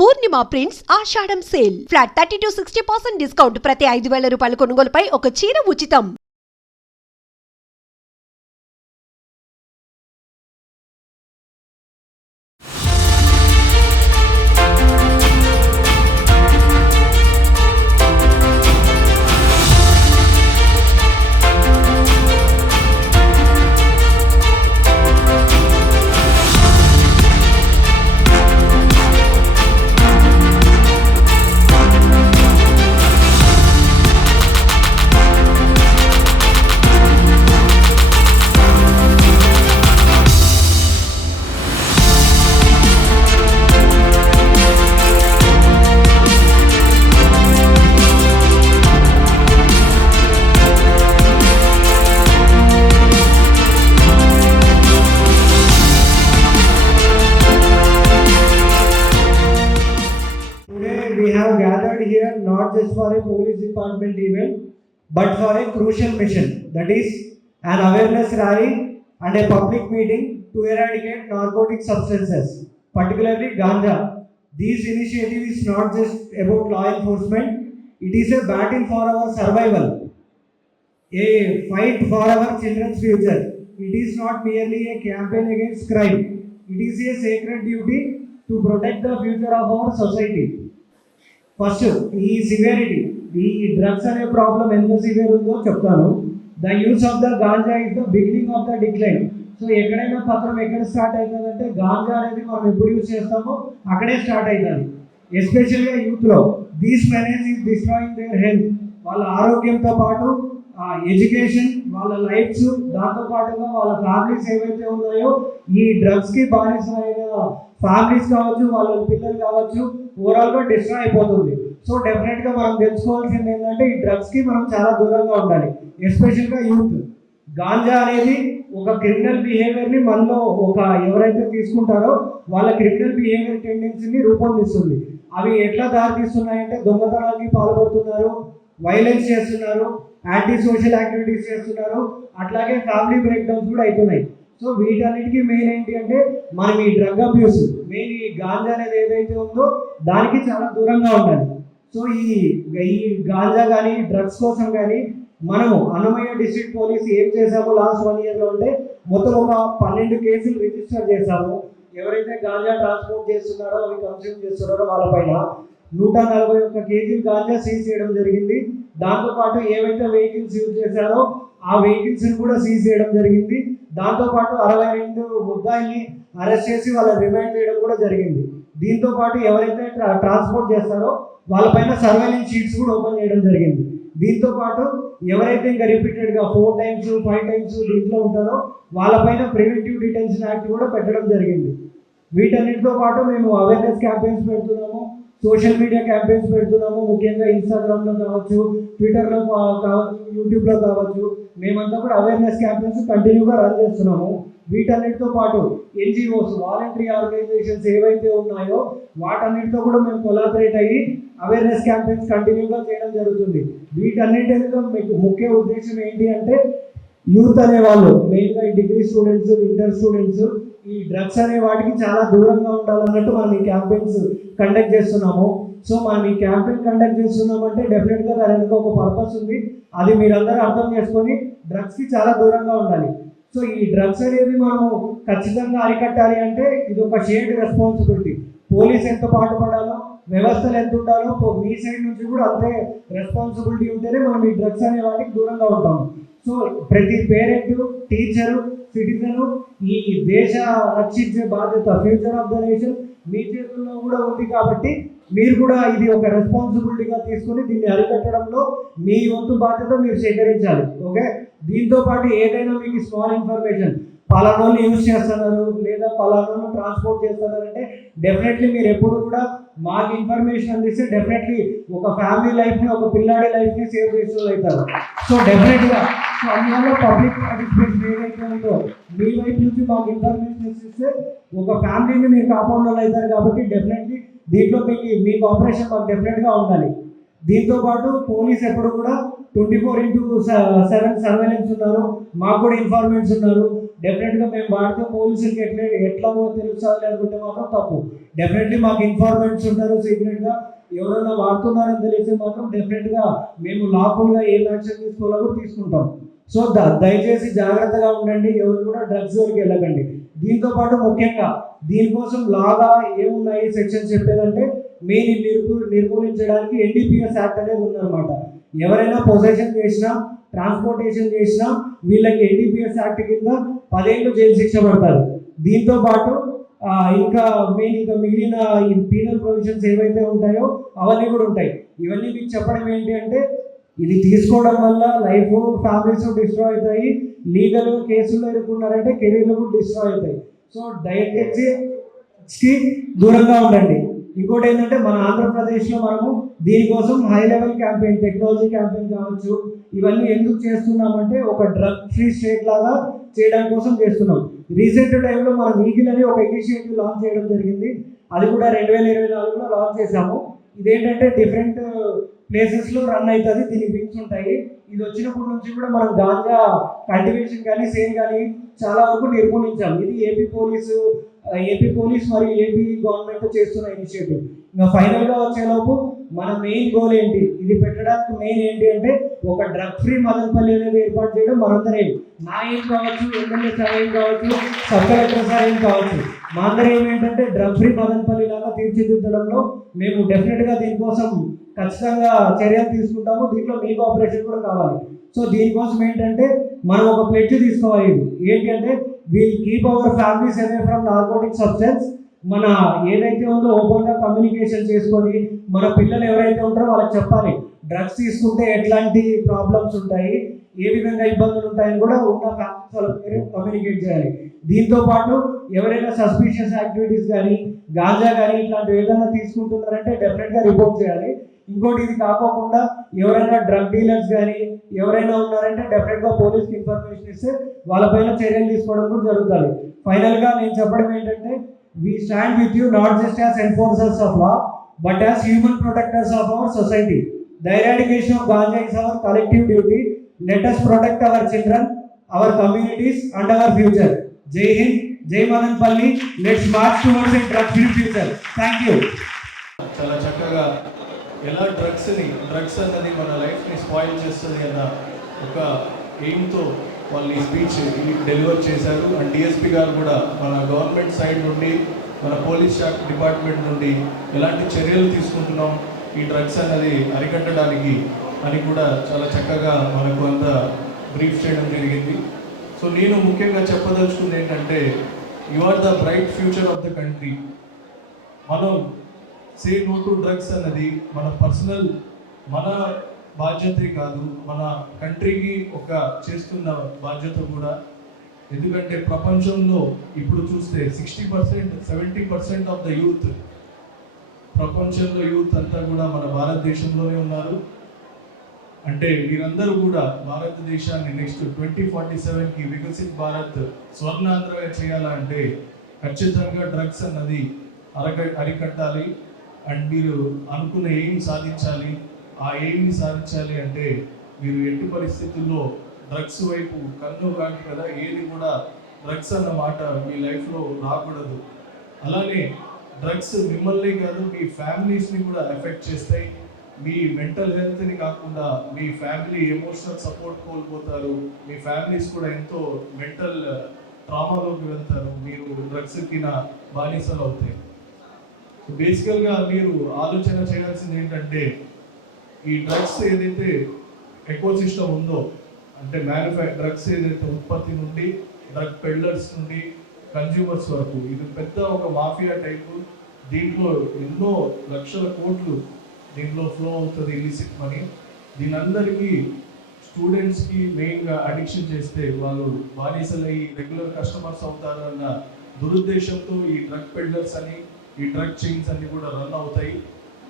Purnima prints Ashadam sale. Flat thirty to sixty percent discount. ప్రతి ఐదు వేల రూపాయల కొనుగోలుపై ఒక చీర ఉచితం. But for a crucial mission. That is an awareness rally and a public meeting to eradicate narcotic substances, particularly ganja. This initiative is not just about law enforcement, it is a battle for our survival, a fight for our children's future. It is not merely a campaign against crime, it is a sacred duty to protect the future of our society. First ఈ severity ఈ drugs అనే problem ఎంత severe ఉందో చెప్తాను. The use of the ganja is the beginning of the decline so ఎక్కడైనా పత్రం ఎక్కడ start అవుతుందంటే గాంజా అనేది మనం ఎప్పుడు యూజ్ చేస్తామో అక్కడే స్టార్ట్ అవుతుంది ఎస్పెషల్గా యూత్లో these menace is destroying their health వాళ్ళ ఆరోగ్యంతో పాటు ఎడ్యుకేషన్ వాళ్ళ లైఫ్స్ దాంతో పాటుగా వాళ్ళ ఫ్యామిలీస్ ఏవైతే ఉన్నాయో ఈ డ్రగ్స్కి బానిసమైన ఫ్యామిలీస్ కావచ్చు వాళ్ళ పిల్లలు కావచ్చు ఓవరాల్గా డిస్ట్రా అయిపోతుంది. సో డెఫినెట్గా మనం తెలుసుకోవాల్సింది ఏంటంటే ఈ డ్రగ్స్కి మనం చాలా దూరంగా ఉండాలి. ఎస్పెషల్గా యూత్ గాంజా అనేది ఒక క్రిమినల్ బిహేవియర్ని మనలో ఒక ఎవరైతే తీసుకుంటారో వాళ్ళ క్రిమినల్ బిహేవియర్ టెండెన్సీని రూపొందిస్తుంది. అవి ఎట్లా దారితీస్తున్నాయంటే దొంగతనానికి పాల్పడుతున్నారు వైలెన్స్ చేస్తున్నారు యాంటీ సోషల్ యాక్టివిటీస్ చేస్తున్నారు అట్లాగే ఫ్యామిలీ బ్రేక్ డౌన్స్ కూడా అవుతున్నాయి. సో వీటన్నిటికీ మెయిన్ ఏంటి అంటే మనం ఈ డ్రగ్ అబ్యూస్ మెయిన్ ఈ గాంజా అనేది ఏదైతే ఉందో దానికి చాలా దూరంగా ఉండాలి. సో ఈ ఈ గాంజా కానీ డ్రగ్స్ కోసం కానీ మనము అన్నమయ్య డిస్ట్రిక్ట్ పోలీస్ ఏం చేశామో లాస్ట్ వన్ ఇయర్లో అంటే మొత్తం ఒక పన్నెండు కేసులు రిజిస్టర్ చేశాము. ఎవరైతే గాంజా ట్రాన్స్పోర్ట్ చేస్తున్నారో అవి కన్స్యూమ్ చేస్తున్నారో వాళ్ళపైన నూట నలభై ఒక్క కేజీలు గాంజా సీజ్ చేయడం జరిగింది. దాంతోపాటు ఏవైతే వెహికల్స్ యూజ్ చేశారో ఆ వెహికల్స్ని కూడా సీజ్ చేయడం జరిగింది. దాంతోపాటు అరవై రెండు ముద్దాయిల్ని అరెస్ట్ చేసి వాళ్ళని రిమైండ్ చేయడం కూడా జరిగింది. దీంతో పాటు ఎవరైతే ట్రా- ట్రాన్స్పోర్ట్ చేస్తారో వాళ్ళపైన సర్వేలెన్స్ షీట్స్ కూడా ఓపెన్ చేయడం జరిగింది. దీంతో పాటు ఎవరైతే ఇంకా రిపీటెడ్గా ఫోర్ టైమ్స్ ఫైవ్ టైమ్స్ దీంట్లో ఉంటారో వాళ్ళపైన ప్రివెంటివ్ డిటెన్షన్ యాక్ట్ కూడా పెట్టడం జరిగింది. వీటన్నిటితో పాటు మేము అవేర్నెస్ క్యాంపెయిన్స్ పెడుతున్నాము సోషల్ మీడియా క్యాంపెయిన్స్ పెడుతున్నాము ముఖ్యంగా ఇన్స్టాగ్రామ్లో కావచ్చు ట్విట్టర్లో కావచ్చు యూట్యూబ్లో కావచ్చు. మేమంతా కూడా అవేర్నెస్ క్యాంపెయిన్స్ కంటిన్యూగా రన్ చేస్తున్నాము. వీటన్నిటితో పాటు ఎన్జిఓస్ వాలంటరీ ఆర్గనైజేషన్స్ ఏవైతే ఉన్నాయో వాటన్నిటితో కూడా మేము కొలాబరేట్ అయ్యి అవేర్నెస్ క్యాంపెయిన్స్ కంటిన్యూగా చేయడం జరుగుతుంది. వీటన్నిటి మీకు ముఖ్య ఉద్దేశం ఏంటి అంటే యూత్ అనే వాళ్ళు మెయిన్గా డిగ్రీ స్టూడెంట్స్ ఇంటర్ స్టూడెంట్స్ ఈ డ్రగ్స్ అనే వాటికి చాలా దూరంగా ఉండాలన్నట్టు మనం ఈ క్యాంపెయిన్స్ కండక్ట్ చేస్తున్నాము. సో మనం ఈ క్యాంపెయిన్ కండక్ట్ చేస్తున్నామంటే డెఫినెట్గా దాని వెనుక ఒక పర్పస్ ఉంది. అది మీరందరూ అర్థం చేసుకొని డ్రగ్స్కి చాలా దూరంగా ఉండాలి. సో ఈ డ్రగ్స్ అనేది మనము ఖచ్చితంగా అరికట్టాలి అంటే ఇది ఒక షేర్డ్ రెస్పాన్సిబిలిటీ పోలీస్ ఎంత పాటుపడాలో వ్యవస్థలు ఎంత ఉండాలో మీ సైడ్ నుంచి కూడా అంతే రెస్పాన్సిబిలిటీ ఉంటేనే మనం ఈ డ్రగ్స్ అనే వాటికి దూరంగా ఉంటాము. సో ప్రతి పేరెంట్ టీచరు సిటిజను ఈ దేశ రక్షించే బాధ్యత ఫ్యూచర్ ఆఫ్ ద నేషన్ మీ చేతుల్లో కూడా ఉంది కాబట్టి మీరు కూడా ఇది ఒక రెస్పాన్సిబిలిటీగా తీసుకొని దీన్ని అరికట్టడంలో మీ వంతు బాధ్యత మీరు సేకరించాలి. ఓకే? దీంతో పాటు ఏదైనా మీకు స్మాల్ ఇన్ఫర్మేషన్ పలానోళ్ళు యూజ్ చేస్తున్నారు లేదా పలానోళ్ళు ట్రాన్స్పోర్ట్ చేస్తున్నారు అంటే డెఫినెట్లీ మీరు ఎప్పుడు కూడా మాకు ఇన్ఫర్మేషన్ అందిస్తే డెఫినెట్లీ ఒక ఫ్యామిలీ లైఫ్ని ఒక పిల్లాడి లైఫ్ని సేవ్ చేసిన అవుతారు. సో డెఫినెట్గా సో అందువల్ల పబ్లిక్ పార్టిసిపేషన్ ఏదైతే ఉందో మీ వైపు నుంచి మాకు ఇన్ఫర్మేషన్ ఇస్తే ఒక ఫ్యామిలీని మీరు కాపాడిన అవుతారు కాబట్టి డెఫినెట్లీ దీంట్లో మీకు మీ ఆపరేషన్ మాకు డెఫినెట్గా ఉండాలి. దీంతో పాటు పోలీస్ ఎప్పుడు కూడా twenty four into seven surveillance ఉన్నారు. మాకు కూడా ఇన్ఫార్మెంట్స్ ఉన్నారు. డెఫినెట్గా మేము వాడితే పోలీసులకి ఎట్లా ఎట్లా తెలుస్తుంది అనుకుంటే మాత్రం తప్పు. డెఫినెట్లీ మాకు ఇన్ఫార్మెంట్స్ ఉంటారు సీక్రెట్గా. ఎవరైనా వాడుతున్నారని తెలిస్తే మాత్రం డెఫినెట్గా మేము లాఫుల్గా ఏం యాక్షన్ తీసుకోవాలో కూడా తీసుకుంటాం. సో ద దయచేసి జాగ్రత్తగా ఉండండి. ఎవరు కూడా డ్రగ్స్ వరకు వెళ్ళకండి. దీంతో పాటు ముఖ్యంగా దీనికోసం లాగా ఏమున్నాయి సెక్షన్స్ చెప్పేదంటే మెయిన్ నిర్మూ నిర్మూలించడానికి ఎన్డీపీఎస్ యాక్ట్ అనేది ఉందన్నమాట. ఎవరైనా పొసెషన్ చేసినా ట్రాన్స్పోర్టేషన్ చేసినా వీళ్ళకి ఎన్డీపీఎస్ యాక్ట్ కింద పదేళ్ళు జైలు శిక్ష పడతారు. దీంతో పాటు ఇంకా మెయిన్ ఇంకా మిగిలిన ఈ పీనల్ ప్రొవిజన్స్ ఏవైతే ఉంటాయో అవన్నీ కూడా ఉంటాయి. ఇవన్నీ మీకు చెప్పడం ఏంటి అంటే ఇది తీసుకోవడం వల్ల లైఫ్ ఫ్యామిలీస్ డిస్ట్రాయ్ అవుతాయి. లీగల్ కేసుల్లో ఇరుక్కున్నారంటే కెరీర్లు కూడా డిస్ట్రాయ్ అవుతాయి. సో దయచేసి దూరంగా ఉండండి. ఇంకోటి ఏంటంటే మన ఆంధ్రప్రదేశ్లో మనము దీనికోసం high level campaign technology campaign కావచ్చు. ఇవన్నీ ఎందుకు చేస్తున్నామంటే ఒక డ్రగ్ ఫ్రీ స్టేట్ లాగా చేయడం కోసం చేస్తున్నాం. రీసెంట్ టైంలో మనం వీగిల్ అని ఒక ఇనిషియేటివ్ లాంచ్ చేయడం జరిగింది. అది కూడా రెండు వేల ఇరవై నాలుగులో లాంచ్ చేశాము. ఇదేంటంటే డిఫరెంట్ ప్లేసెస్లో రన్ అవుతుంది. దీనికి వింగ్స్ ఉంటాయి. ఇది వచ్చినప్పటి నుంచి కూడా మనం గాంజా కల్టివేషన్ కానీ సేల్ కానీ చాలా వరకు నిర్మూలించాం. ఇది ఏపీ పోలీసు ఏపీ పోలీస్ మరియు ఏపీ గవర్నమెంట్ చేస్తున్న ఇనిషియేటివ్. ఇంకా ఫైనల్గా వచ్చేలోపు మన మెయిన్ గోల్ ఏంటి? ఇది పెట్టడానికి మెయిన్ ఏంటి అంటే ఒక డ్రగ్ ఫ్రీ మదనపల్లి అనేది ఏర్పాటు చేయడం మనందరం నా ఏం కావచ్చు ఎమ్మెల్యే సార్ ఏం కావచ్చు సబ్ కలెక్టర్ సార్ ఏం కావచ్చు. మా అందరం ఏమేంటంటే డ్రగ్ ఫ్రీ మదనపల్లి లాగా తీర్చిదిద్దడంలో మేము డెఫినెట్గా దీనికోసం ఖచ్చితంగా చర్యలు తీసుకుంటాము. దీంట్లో మీ కోఆపరేషన్ కూడా కావాలి. సో దీనికోసం ఏంటంటే మనం ఒక ప్లెడ్జ్ తీసుకోవాలి. ఏంటి అంటే will keep our families away from narcotic substance మన ఏదైతే ఉందో ఓపెన్గా కమ్యూనికేషన్ చేసుకొని మన పిల్లలు ఎవరైతే ఉంటారో వాళ్ళకి చెప్పాలి. డ్రగ్స్ తీసుకుంటే ఎట్లాంటి ప్రాబ్లమ్స్ ఉంటాయి? ఏ విధంగా ఇబ్బందులు ఉంటాయని కూడా ఉన్న ఫ్యామిలీస్ వాళ్ళ పేరెంట్ కమ్యూనికేట్ చేయాలి. దీంతో పాటు ఎవరైనా సస్పీషియస్ యాక్టివిటీస్ కానీ గాంజా కానీ ఇట్లాంటివి ఏదైనా తీసుకుంటున్నారంటే డెఫినెట్గా రిపోర్ట్ చేయాలి. ఇంకోటి ఇది కాకోకుండా ఎవరైనా డ్రగ్ డీలర్స్ కానీ ఎవరైనా ఉన్నారంటే డెఫినెట్గా పోలీస్కి ఇన్ఫర్మేషన్ ఇస్తే వాళ్ళపైన చర్యలు తీసుకోవడం కూడా జరుగుతుంది. ఫైనల్గా నేను చెప్పడం ఏంటంటే we stand with you not just as enforcers of law but as human protectors of our society the eradication of ganja is our collective duty let protect our children our communities and our future Jai Hind Jai Madanapalle. Let's march towards in drug free future thank you చాలా చక్కగా ఎలా డ్రగ్స్ని drugs అన్నది మన లైఫ్ని spoil చేస్తుంది అన్న ఒక ఎయిమ్తో వాళ్ళు ఈ స్పీచ్ డెలివర్ చేశారు. అండ్ డిఎస్పి గారు కూడా మన గవర్నమెంట్ సైడ్ నుండి మన పోలీస్ శాఖ డిపార్ట్మెంట్ నుండి ఎలాంటి చర్యలు తీసుకుంటున్నాం ఈ డ్రగ్స్ అన్నది అరికట్టడానికి అని కూడా చాలా చక్కగా మనకు అంత బ్రీఫ్ చేయడం జరిగింది. సో నేను ముఖ్యంగా చెప్పదలుచుకుంది ఏంటంటే you are the bright future of the country మనం సే నో టు డ్రగ్స్ అన్నది మన పర్సనల్ మన బాధ్యతే కాదు. మన కంట్రీకి ఒక చేస్తున్న బాధ్యత కూడా. ఎందుకంటే ప్రపంచంలో ఇప్పుడు చూస్తే sixty percent seventy percent of the youth ప్రపంచంలో యూత్ అంతా కూడా మన భారతదేశంలోనే ఉన్నారు. అంటే మీరందరూ కూడా భారతదేశాన్ని నెక్స్ట్ ట్వంటీ ఫార్టీ సెవెన్కి వికసిత్ భారత్ స్వర్ణాంధ్రగా చేయాలంటే ఖచ్చితంగా డ్రగ్స్ అన్నది అరక అరికట్టాలి. అండ్ మీరు అనుకున్న ఏం సాధించాలి. ఆ ఏమి సాధించాలి అంటే మీరు ఎట్టి పరిస్థితుల్లో డ్రగ్స్ వైపు కన్ను కాదు కదా ఏది కూడా డ్రగ్స్ అన్న మాట మీ లైఫ్లో రాకూడదు. అలానే డ్రగ్స్ మిమ్మల్ని కాదు మీ ఫ్యామిలీస్ని కూడా ఎఫెక్ట్ చేస్తాయి. మీ మెంటల్ హెల్త్ని కాకుండా మీ ఫ్యామిలీ ఎమోషనల్ సపోర్ట్ కోల్పోతారు. మీ ఫ్యామిలీస్ కూడా ఎంతో మెంటల్ ట్రామాలోకి uh, వెళ్తారు. మీరు డ్రగ్స్కి నా బానిసలు అవుతాయి బేసికల్గా మీరు ఆలోచన చేయాల్సింది ఏంటంటే ఈ డ్రగ్స్ ఏదైతే ఎకో సిస్టమ్ ఉందో అంటే మ్యానుఫ్యా డ్రగ్స్ ఏదైతే ఉత్పత్తి నుండి డ్రగ్ పెల్లర్స్ నుండి కన్జ్యూమర్స్ వరకు ఇది పెద్ద ఒక మాఫియా టైపు దీంట్లో ఎన్నో లక్షల కోట్లు దీంట్లో ఫ్లో అవుతుంది ఇలిసిట్ మనీ దీని అందరికీ స్టూడెంట్స్కి మెయిన్గా అడిక్షన్ చేస్తే వాళ్ళు బానిసలై రెగ్యులర్ కస్టమర్స్ అవుతారన్న దురుద్దేశంతో ఈ డ్రగ్ పెడ్లర్స్ అని ఈ డ్రగ్ చైన్స్ అన్ని కూడా రన్ అవుతాయి.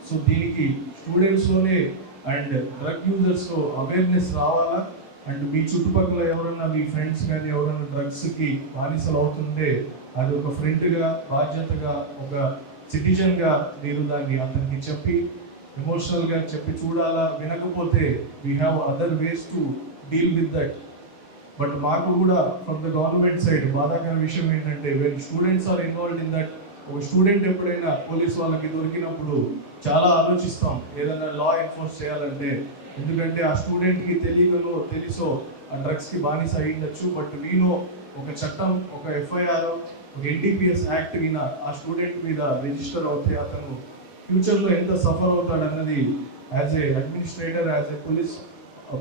సో దీనికి స్టూడెంట్స్లోనే అండ్ డ్రగ్ యూజర్స్లో అవేర్నెస్ రావాలా? అండ్ మీ చుట్టుపక్కల ఎవరన్నా మీ ఫ్రెండ్స్ కానీ ఎవరైనా డ్రగ్స్కి బానిసలు అవుతుంటే అది ఒక ఫ్రెండ్గా బాధ్యతగా ఒక సిటిజన్గా మీరు దాన్ని అతనికి చెప్పి ఎమోషనల్గా చెప్పి చూడాలా? వినకపోతే we have other ways to deal with that but మాకు కూడా ఫ్రమ్ ద గవర్నమెంట్ సైడ్ బాధాకర విషయం ఏంటంటే when students are involved in that ఒక స్టూడెంట్ ఎప్పుడైనా పోలీస్ వాళ్ళకి దొరికినప్పుడు చాలా ఆలోచిస్తాం. ఏదైనా లా ఎన్ఫోర్స్ చేయాలంటే. ఎందుకంటే ఆ స్టూడెంట్కి తెలియకలో తెలుసో ఆ డ్రగ్స్కి బానిస అయ్యిండొచ్చు బట్ నేను ఒక చట్టం ఒక ఎఫ్ఐఆర్ ఒక ఎన్డీపీఎస్ యాక్ట్ విన ఆ స్టూడెంట్ మీద రిజిస్టర్ అవుతే అతను ఫ్యూచర్లో ఎంత సఫర్ అవుతాడు అన్నది as a administrator as a police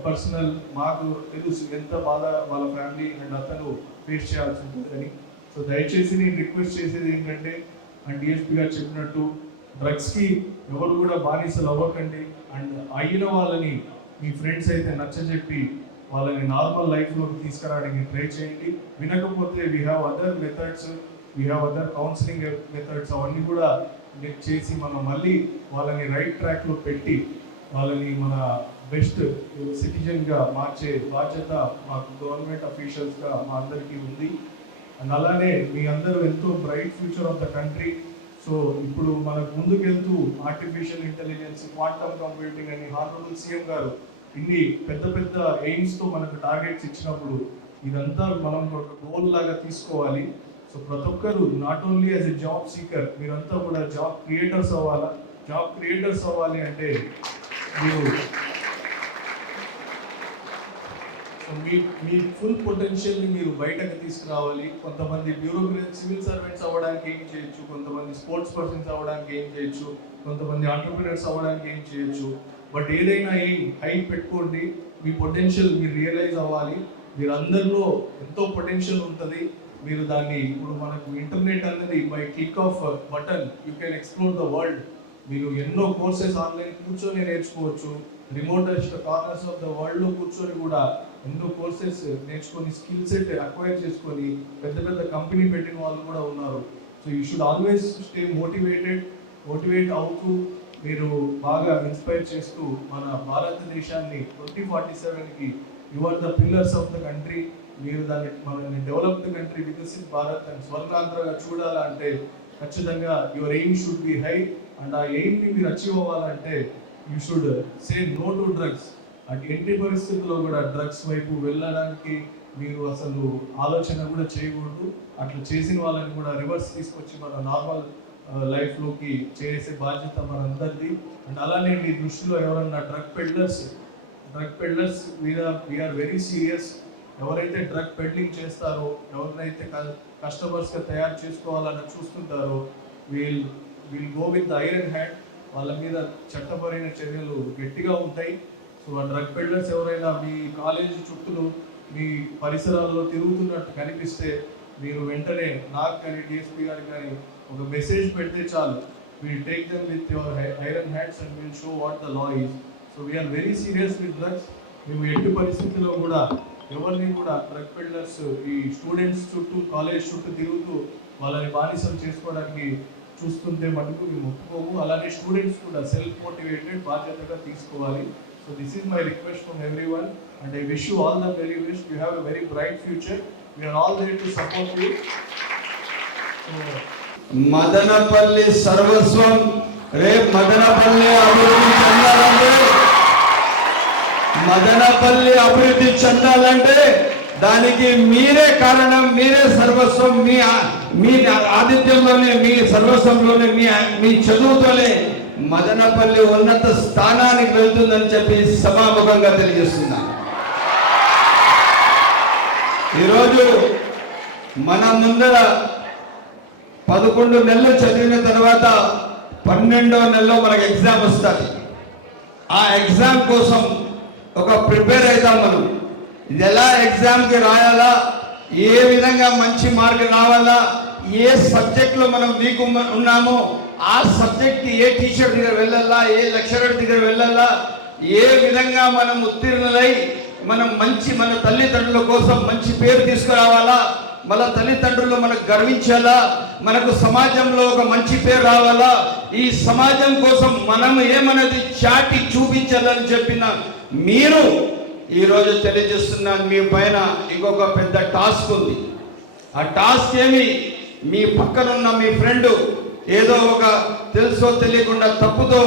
personnel మాకు తెలుసు ఎంత బాధ వాళ్ళ ఫ్యామిలీ అండ్ అతను ఫేస్ చేయాల్సి ఉంటుందని సో దయచేసి నేను రిక్వెస్ట్ చేసేది ఏంటంటే అండ్ డిఎస్పీ గారు చెప్పినట్టు డ్రగ్స్కి ఎవరు కూడా బానిసలు అవ్వకండి. అండ్ అయిన వాళ్ళని మీ ఫ్రెండ్స్ అయితే నచ్చజెప్పి వాళ్ళని నార్మల్ లైఫ్లోకి తీసుకురావడానికి ట్రై చేయండి. వినకపోతే we have other methods we have other counselling methods అవన్నీ కూడా చేసి మనం మళ్ళీ వాళ్ళని రైట్ ట్రాక్లో పెట్టి వాళ్ళని మన బెస్ట్ సిటిజన్గా మార్చే బాధ్యత మాకు గవర్నమెంట్ అఫీషియల్స్గా మా అందరికీ ఉంది. అండ్ అలానే మీ అందరూ ఎంతో bright future of the country so ఇప్పుడు మనకు ముందుకెళ్తూ ఆర్టిఫిషియల్ ఇంటెలిజెన్స్ క్వాంటమ్ కంప్యూటింగ్ అని హానరబుల్ సీఎం గారు ఇన్ని పెద్ద పెద్ద ఎయిమ్స్తో మనకు టార్గెట్స్ ఇచ్చినప్పుడు ఇదంతా మనం ఒక గోల్ లాగా తీసుకోవాలి. సో ప్రతి ఒక్కరు not only as a job seeker మీరంతా కూడా జాబ్ క్రియేటర్స్ అవ్వాలా? జాబ్ క్రియేటర్స్ అవ్వాలి అంటే మీరు సో మీ మీ ఫుల్ పొటెన్షియల్ని మీరు బయటకు తీసుకురావాలి. కొంతమంది బ్యూరోక్రసీ సివిల్ సర్వెంట్స్ అవ్వడానికి ఏం చేయొచ్చు? కొంతమంది స్పోర్ట్స్ పర్సన్స్ అవ్వడానికి ఏం చేయొచ్చు? కొంతమంది ఆంటర్ప్రినర్స్ అవ్వడానికి ఏం చేయొచ్చు? బట్ ఏదైనా ఏం హైట్ పెట్టుకోండి. మీ పొటెన్షియల్ మీరు రియలైజ్ అవ్వాలి. మీరు అందరిలో ఎంతో పొటెన్షియల్ ఉంటుంది. మీరు దాన్ని ఇప్పుడు మనకు ఇంటర్నెట్ అనేది by click of button you can explore the world మీరు ఎన్నో కోర్సెస్ ఆన్లైన్ కూర్చొని నేర్చుకోవచ్చు. రిమోటెస్ట్ కార్నర్స్ ఆఫ్ ద వరల్డ్లో కూర్చొని కూడా ఎన్నో కోర్సెస్ నేర్చుకొని స్కిల్ సెట్ అక్వైర్ చేసుకొని పెద్ద పెద్ద కంపెనీ పెట్టిన వాళ్ళు కూడా ఉన్నారు. So you should always stay motivated motivate అవుతూ మీరు బాగా ఇన్స్పైర్ చేస్తూ మన భారతదేశాన్ని ట్వంటీ ఫార్టీ సెవెన్కి you are the pillars of the country మీరు దాన్ని మనల్ని developed country Viksit Bharat and స్వర్గాంధ్రగా చూడాలంటే ఖచ్చితంగా your aim should be high and ఆ ఎయిమ్ని మీరు అచీవ్ అవ్వాలంటే you should say no to drugs అటు ఎట్టి పరిస్థితుల్లో కూడా డ్రగ్స్ వైపు వెళ్ళడానికి మీరు అసలు ఆలోచన కూడా చేయకూడదు. అట్లా చేసిన వాళ్ళని కూడా రివర్స్ తీసుకొచ్చి మన నార్మల్ లైఫ్లోకి uh, చేసే బాధ్యత మనందరిది. అండ్ అలానే మీ దృష్టిలో ఎవరన్నా డ్రగ్ పెడ్లర్స్ డ్రగ్ పెడ్లర్స్ మీద వీఆర్ వెరీ సీరియస్ ఎవరైతే డ్రగ్ పెడ్లింగ్ చేస్తారో ఎవరినైతే కస్టమర్స్గా తయారు చేసుకోవాలని చూస్తుంటారో we'll we'll go with the iron hand వాళ్ళ మీద చట్టపరమైన చర్యలు గట్టిగా ఉంటాయి. సో ఆ డ్రగ్ పెడ్లర్స్ ఎవరైనా మీ కాలేజీ చుట్టూ మీ పరిసరాల్లో తిరుగుతున్నట్టు కనిపిస్తే మీరు వెంటనే నాకు కానీ డిఎస్పీ గారికి కానీ ఒక మెసేజ్ పెడితే చాలు. We'll take them with your iron hands and will show what the law is so we're very serious with drugs మేము ఎట్టి పరిస్థితుల్లో కూడా ఎవరిని కూడా డ్రగ్ పెడ్లర్స్ ఈ స్టూడెంట్స్ చుట్టూ కాలేజ్ చుట్టూ తిరుగుతూ వాళ్ళని బానిసలు చేసుకోవడానికి చూస్తుంటే మటుకు మేము ఒప్పుకోము. అలానే స్టూడెంట్స్ కూడా సెల్ఫ్ మోటివేటెడ్ బాధ్యతగా తీసుకోవాలి. So this is my request from everyone and I wish you all the very best you have a very bright future we're all there to support you so Madanapalle సర్వస్వం రేపు మదనపల్లి అభివృద్ధి చెందాలంటే మదనపల్లి అభివృద్ధి చెందాలంటే దానికి మీరే కారణం మీరే సర్వస్వం మీ మీ ఆతిథ్యంలోనే మీ సర్వస్వంలోనే మీ మీ చదువుతోనే మదనపల్లి ఉన్నత స్థానానికి వెళ్తుందని చెప్పి సభాముఖంగా తెలియజేస్తున్నా. ఈరోజు మన ముందర పదకొండు నెలలు చదివిన తర్వాత పన్నెండో నెలలో మనకు ఎగ్జామ్ వస్తుంది. ఆ ఎగ్జామ్ కోసం ఒక ప్రిపేర్ అవుతాం మనం. ఇది ఎలా ఎగ్జామ్కి రాయాలా? ఏ విధంగా మంచి మార్కులు రావాలా? ఏ సబ్జెక్ట్లో మనం వీక్ ఉన్నామో ఆ సబ్జెక్ట్ ఏ టీచర్ దగ్గర వెళ్ళాలా? ఏ లెక్చరర్ దగ్గర వెళ్ళాలా? ఏ విధంగా మనం ఉత్తీర్ణులై మనం మంచి మన తల్లిదండ్రుల కోసం మంచి పేరు తీసుకురావాలా? మన తల్లిదండ్రులు మనకు గర్వించాలా? మనకు సమాజంలో ఒక మంచి పేరు రావాలా? ఈ సమాజం కోసం మనం ఏమన్నది చాటి చూపించాలని చెప్పిన మీరు ఈరోజు తెలియజేస్తున్నాను మీ పైన ఇంకొక పెద్ద టాస్క్ ఉంది. ఆ టాస్క్ ఏమి? మీ పక్కనున్న మీ ఫ్రెండ్ ఏదో ఒక తెలుసో తెలియకుండా తప్పుతో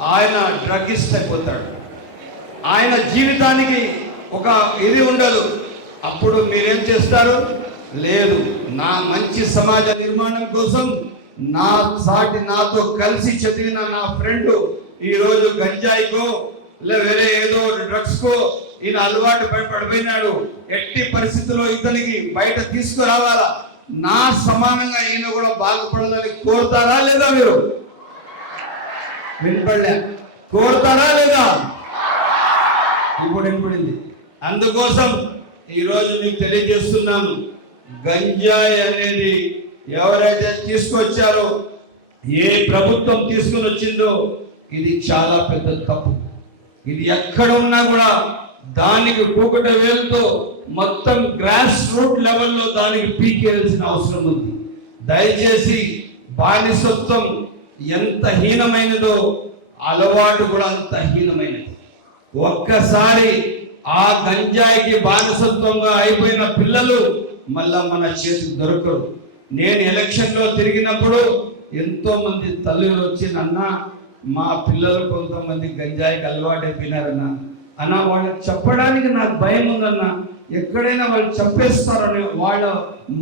ఆయన డ్రగ్గిస్ట్ అయిపోతాడు. ఆయన జీవితానికి ఒక ఇది ఉండదు. అప్పుడు మీరేం చేస్తారు? లేదు నా మంచి సమాజ నిర్మాణం కోసం నా సాటి నాతో కలిసి చదివిన నా ఫ్రెండ్ ఈరోజు గంజాయికో లే వేరే ఏదో డ్రగ్స్ కో ఈయన అలవాటు పడి పడిపోయినాడు. ఎట్టి పరిస్థితుల్లో ఇతనికి బయట తీసుకురావాలా? నా సమానంగా ఈయన కూడా బాగుపడాలని కోరుతారా లేదా మీరు? వినపడలే. కోరుతారా లేదా? ఇప్పుడు వినపడింది. అందుకోసం ఈరోజు మీకు తెలియజేస్తున్నాను. గంజాయి అనేది ఎవరైతే తీసుకొచ్చారో ఏ ప్రభుత్వం తీసుకుని వచ్చిందో ఇది చాలా పెద్ద తప్పు. ఇది ఎక్కడ ఉన్నా కూడా దానికి కూకట వేలుతో మొత్తం గ్రాస్ రూట్ లెవెల్లో దానికి పీకేయాల్సిన అవసరం ఉంది. దయచేసి బానిసత్వం ఎంత హీనమైనదో అలవాటు కూడా అంత హీనమైనది. ఒక్కసారి ఆ గంజాయికి బానిసత్వంగా అయిపోయిన పిల్లలు మళ్ళా మన చేతికి దొరకరు. నేను ఎలక్షన్లో తిరిగినప్పుడు ఎంతో మంది తల్లులు వచ్చి నన్న మా పిల్లలు కొంతమంది గంజాయికి అలవాటైపోయినారన్న అన్న వాళ్ళకి చెప్పడానికి నాకు భయం ఉందన్న. ఎక్కడైనా వాళ్ళు చెప్పేస్తారని వాళ్ళ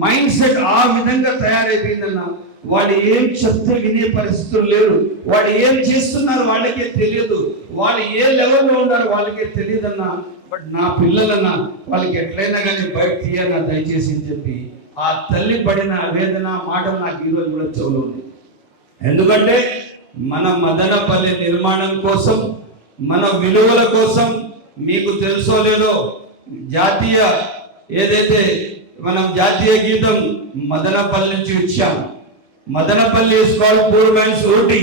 మైండ్ సెట్ ఆ విధంగా తయారైపోయిందన్న. వాళ్ళు ఏం చెప్తే వినే పరిస్థితులు లేరు. వాళ్ళు ఏం చేస్తున్నారు వాళ్ళకే తెలియదు. వాళ్ళు ఏ లెవెల్లో ఉన్నారు వాళ్ళకే తెలియదన్నా. బట్ నా పిల్లలన్న వాళ్ళకి ఎట్లయినా కానీ బయట తీయన్నా దయచేసి అని చెప్పి ఆ తల్లి పడిన వేదన మాట నాకు ఈరోజు కూడా చెవులు ఉంది. ఎందుకంటే మన మదనపల్లి నిర్మాణం కోసం మన విలువల కోసం మీకు తెలుసో లేదో జాతీయ ఏదైతే మనం జాతీయ గీతం మదనపల్లి నుంచి ఇచ్చాం మదనపల్లి స్కాల్ పూర్ మ్యాన్స్ ఓటి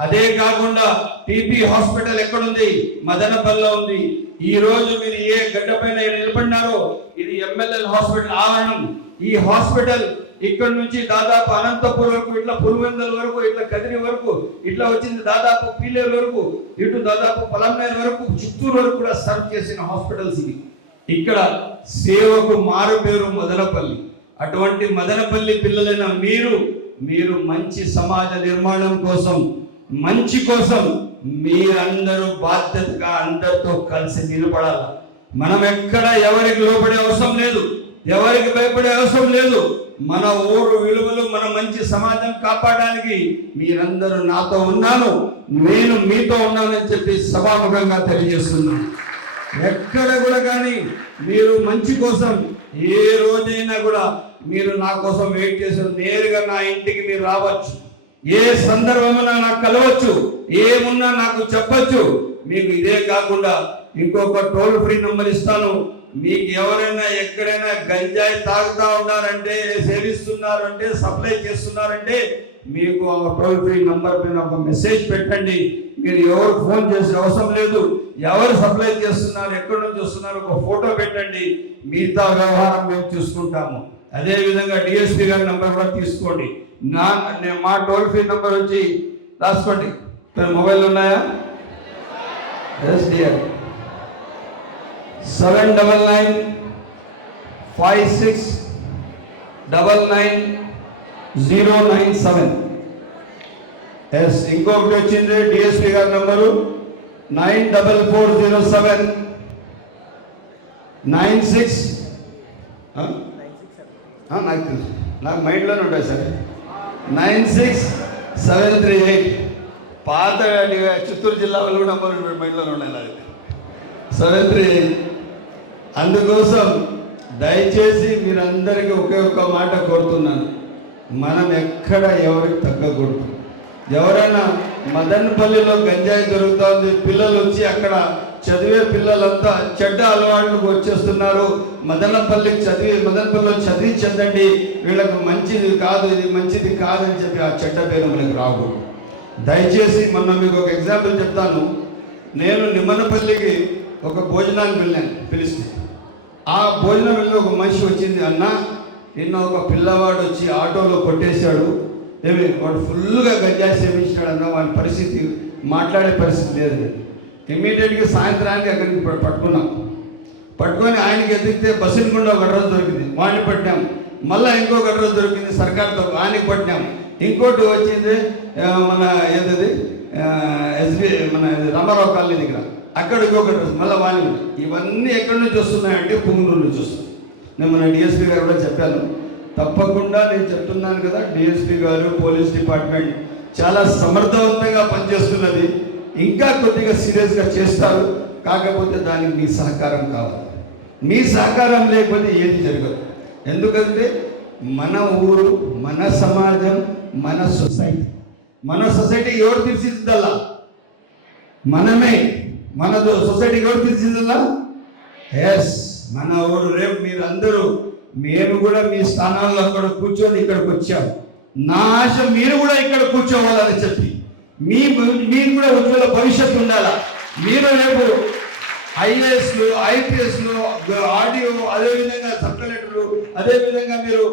అదే కాకుండా టీపీ హాస్పిటల్ ఎక్కడుంది? మదనపల్లిలో ఉంది. ఈ రోజు మీరు ఏ గడ్డ పైన నిలబడినారో ఇది ఎంఎల్ఎల్ హాస్పిటల్ ఆవరణం. ఈ హాస్పిటల్ ఇక్కడ నుంచి దాదాపు అనంతపురం వరకు ఇట్లా పులివెందుల వరకు ఇట్లా కదిరి వరకు ఇట్లా వచ్చింది దాదాపు పీలేరు వరకు ఇటు దాదాపు పలమనేరు వరకు చిత్తూరు వరకు కూడా సర్వ్ చేసిన హాస్పిటల్స్ ఇవి. ఇక్కడ సేవకు మారు పేరు మదనపల్లి. అటువంటి మదనపల్లి పిల్లలైన మీరు మీరు మంచి సమాజ నిర్మాణం కోసం మంచి కోసం మీరందరూ బాధ్యతగా అందరితో కలిసి నిలబడాలి? మనం ఎక్కడ ఎవరికి లోపడే అవసరం లేదు. ఎవరికి భయపడే అవసరం లేదు. మన ఊరు విలువలు మన మంచి సమాజం కాపాడడానికి మీరందరూ నాతో ఉన్నాను. నేను మీతో ఉన్నానని చెప్పి సభాముఖంగా తెలియజేస్తున్నాను. ఎక్కడ కూడా కానీ మీరు మంచి కోసం ఏ రోజైనా కూడా మీరు నా కోసం వెయిట్ చేసి నేరుగా నా ఇంటికి మీరు రావచ్చు. ఏ సందర్భమైనా నాకు కలవచ్చు. ఏమున్నా నాకు చెప్పచ్చు. మీకు ఇదే కాకుండా ఇంకొక టోల్ ఫ్రీ నెంబర్ ఇస్తాను. మీకు ఎవరైనా ఎక్కడైనా గంజాయి తాగుతా ఉన్నారంటే సేవిస్తున్నారంటే సప్లై చేస్తున్నారంటే మీకు ఆ టోల్ ఫ్రీ నంబర్ పైన ఒక మెసేజ్ పెట్టండి. మీరు ఎవరు ఫోన్ చేసే అవసరం లేదు. ఎవరు సప్లై చేస్తున్నారు ఎక్కడి నుంచి వస్తున్నారు ఒక ఫోటో పెట్టండి. మిగతా వ్యవహారం మేము చూసుకుంటాము. అదే విధంగా డిఎస్పీ గారి నంబర్ కూడా తీసుకోండి. నా మా టోల్ ఫ్రీ నంబర్ వచ్చి రాసుకోండి. మొబైల్ ఉన్నాయా? Yes DR seven double nine five six double nine zero nine seven. Yes ఇంకొకటి వచ్చింది డిఎస్పి గారి number. Nine double four zero seven. Nine six. నాకు తెలుసు. నాకు మైండ్లోనే ఉంటాయి sir. Nine six seven three eight. పాత చిత్తూరు జిల్లా వాళ్ళు కూడా నంబర్ మైండ్లోనే ఉన్నాయి నాకు సెవెన్ త్రీ ఎయిట్. అందుకోసం దయచేసి మీరందరికీ ఒకే ఒక్క మాట కోరుతున్నాను. మనం ఎక్కడ ఎవరికి తగ్గకూడదు. ఎవరైనా మదనపల్లిలో గంజాయి దొరుకుతుంది పిల్లలు వచ్చి అక్కడ చదివే పిల్లలంతా చెడ్డ అలవాట్లకు వచ్చేస్తున్నారు. మదనపల్లికి చదివి మదనపల్లిలో చదివి చెందండి. వీళ్ళకు మంచిది కాదు ఇది మంచిది కాదని చెప్పి ఆ చెడ్డ పేరు మనకు రాకూడదు. దయచేసి మొన్న మీకు ఒక ఎగ్జాంపుల్ చెప్తాను. నేను నిమ్మనపల్లికి ఒక భోజనానికి వెళ్ళాను పిలిస్తే. ఆ భోజనం వెళ్ళి ఒక మనిషి వచ్చింది అన్న నిన్న ఒక పిల్లవాడు వచ్చి ఆటోలో కొట్టేశాడు. ఏమి వాడు ఫుల్గా గంజాయి సేవించాడు అన్న వాడి పరిస్థితి మాట్లాడే పరిస్థితి లేదు ఇమ్మీడియట్గా సాయంత్రానికి అక్కడికి పట్టుకున్నాం. పట్టుకొని ఆయనకి ఎదిగితే బస్సుని గుండా ఒక రోజు దొరికింది. వాడిని పట్టాం మళ్ళీ ఇంకొక రోజు దొరికింది సర్కార్తో ఆయనకి పట్టాం ఇంకోటి వచ్చింది మన ఏదది ఎస్బి మన ఇది రామారావు కాలనీ దగ్గర. అక్కడికి ఒకటి మళ్ళీ వాణి ఇవన్నీ ఎక్కడి నుంచి వస్తున్నాయంటే పుంగునూరు నుంచి వస్తున్నాయి. నేను మన డిఎస్పీ గారు కూడా చెప్పాను. తప్పకుండా నేను చెప్తున్నాను కదా డిఎస్పీ గారు పోలీస్ డిపార్ట్మెంట్ చాలా సమర్థవంతంగా పనిచేస్తున్నది. ఇంకా కొద్దిగా సీరియస్గా చేస్తారు. కాకపోతే దానికి మీ సహకారం కావాలి. మీ సహకారం లేకపోతే ఏది జరగదు. ఎందుకంటే మన ఊరు మన సమాజం మన సొసైటీ. మన సొసైటీ ఎవరు తీర్చిదిద్దల్లా మనమే. మన సొసైటీ ఎవరు తీర్చిందల్లా ఎస్ మన ఊరు రేపు మీరు అందరూ మేము కూడా మీ స్థానాల్లో అక్కడ కూర్చొని ఇక్కడికి వచ్చాం. నా ఆశ మీరు కూడా ఇక్కడ కూర్చోవాలని చెప్పి. మీ మీరు కూడా ఉజ్వల భవిష్యత్తు ఉండాలా? మీరు రేపు ఐఏఎస్లు ఐపీఎస్లు ఆడియో అదేవిధంగా సబ్ కలెక్టర్లు అదేవిధంగా మీరు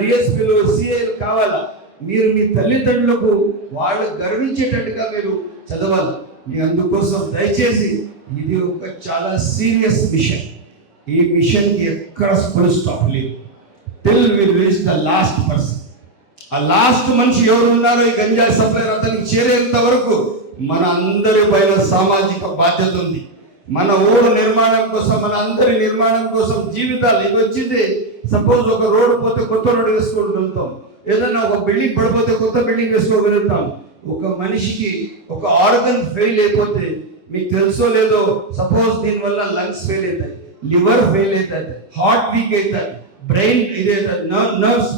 డిఎస్పీలు సిఐలు కావాలా? మీరు మీ తల్లిదండ్రులకు వాళ్ళు గర్వించేటట్టుగా మీరు చదవాలి. మీ అందుకోసం దయచేసి ఇది ఒక చాలా సీరియస్ మిషన్ ఈ మిషన్కి ఎక్కడ ఫుల్ స్టాప్ లేదు. Till will reach the last person ఆ లాస్ట్ మనిషి ఎవరు ఉన్నారో ఈ గంజాయి సప్లైర్ అతనికి చేరేంత వరకు మన అందరి పైన సామాజిక బాధ్యత ఉంది. మన ఊరు నిర్మాణం కోసం మన అందరి నిర్మాణం కోసం జీవితాలు ఇది వచ్చింది. సపోజ్ ఒక రోడ్డు పోతే కొత్త రోడ్డు వేసుకొని వెళ్తాం. ఏదైనా ఒక బిల్డింగ్ పడిపోతే కొత్త బిల్డింగ్ వేసుకోగలుగుతాం. ఒక మనిషికి ఒక ఆర్గన్ ఫెయిల్ అయిపోతే మీకు తెలుసో లేదో సపోజ్ దీనివల్ల లంగ్స్ ఫెయిల్ అవుతాయి లివర్ ఫెయిల్ అవుతుంది హార్ట్ వీక్ అవుతుంది బ్రెయిన్ ఇదవుతుంది నర్వ్స్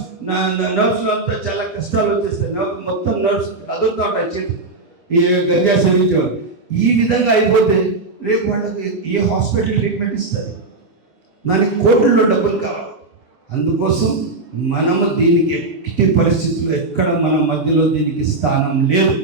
నర్వ్స్లో అంతా చాలా కష్టాలు వచ్చేస్తాయి నర్వ్ మొత్తం నర్వ్స్ అదురుతూ ఉంటాయి చేతి ఈ గంజా సేవించేవారు ఈ విధంగా అయిపోతే రేపు వాళ్ళకి ఏ హాస్పిటల్ ట్రీట్మెంట్ ఇస్తారు? దానికి కోట్లలో డబ్బులు కావాలి. అందుకోసం మనము దీనికి ఎట్టి పరిస్థితుల్లో ఎక్కడ మన మధ్యలో దీనికి స్థానం లేదు.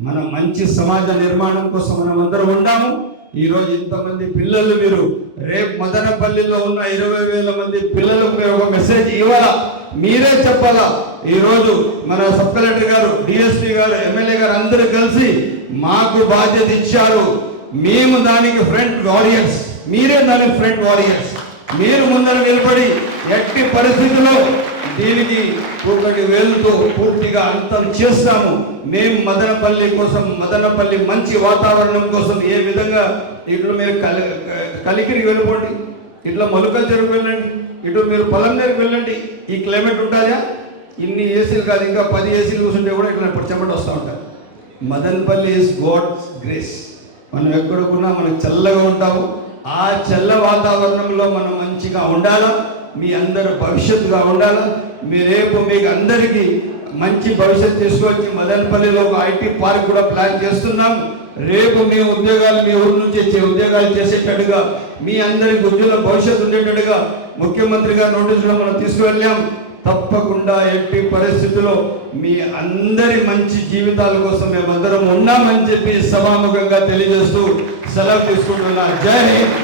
మన మంచి సమాజ నిర్మాణం కోసం మనం అందరం ఉన్నాము ఈరోజు ఇంతమంది పిల్లలు మీరు రేపు మదనపల్లిలో ఉన్న ఇరవై వేల మంది పిల్లలకు మీరు ఒక మెసేజ్ ఇవ్వాలా? మీరే చెప్పాలా? ఈరోజు మన సబ్ కలెక్టర్ గారు డిఎస్పీ గారు ఎమ్మెల్యే గారు అందరూ కలిసి మాకు బాధ్యత ఇచ్చారు. మేము దానికి ఫ్రంట్ వారియర్స్. మీరే దానికి ఫ్రంట్ వారియర్స్. మీరు ముందర నిలబడి ఎట్టి పరిస్థితుల్లో దీనికి ఒకటి వేలుతో పూర్తిగా అంతం చేస్తాము. మేము మదనపల్లి కోసం మదనపల్లి మంచి వాతావరణం కోసం ఏ విధంగా ఇట్లా మీరు కలి కలికిరికి వెళ్ళిపోండి. ఇట్లా మలుకల్ చెరుకు వెళ్ళండి. ఇటు మీరు పొలం దగ్గరికి వెళ్ళండి. ఈ క్లైమేట్ ఉంటుందా ఇన్ని ఏసీలు కాదు ఇంకా పది ఏసీలు కూర్చుంటే కూడా ఇట్లా ఇప్పుడు చెమట వస్తూ ఉంటారు. మదనపల్లి ఇస్ గాడ్స్ గ్రేస్ మనం ఎక్కడికున్నా మనకు చల్లగా ఉంటాము. ఆ చల్ల వాతావరణంలో మనం మంచిగా ఉండాలా? మీ అందరు భవిష్యత్తుగా ఉండాలా? మీ రేపు మీకు అందరికీ మంచి భవిష్యత్తు తీసుకొచ్చి మదనపల్లిలో ఒక ఐటీ పార్క్ కూడా ప్లాన్ చేస్తున్నాం. రేపు మీ ఉద్యోగాలు మీ ఊరు నుంచి ఉద్యోగాలు చేసేటట్టుగా మీ అందరికి ఉద్యోగ భవిష్యత్తు ఉండేటట్టుగా ముఖ్యమంత్రి గారు నోటీసులో మనం తీసుకువెళ్ళాం. తప్పకుండా ఎట్టి పరిస్థితుల్లో మీ అందరి మంచి జీవితాల కోసం మేమందరం ఉన్నామని చెప్పి సభాముఖంగా తెలియజేస్తూ సెలవు తీసుకుంటున్నా. Jai Hind!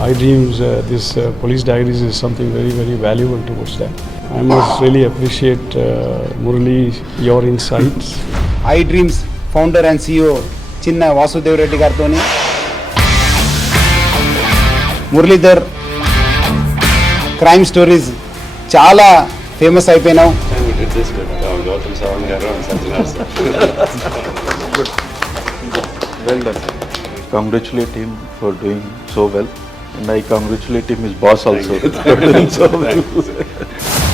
I dreams, uh, this uh, police diaries is something very, very valuable towards that. I must really appreciate uh, Murali, your insights. I dreams founder and CEO Chinna Vasudev Reddy గారితో Muralidhar crime stories చాలా famous అయిపోయినావు And we did this with uh, Gautam Savan Garu And I congratulate him, his boss also.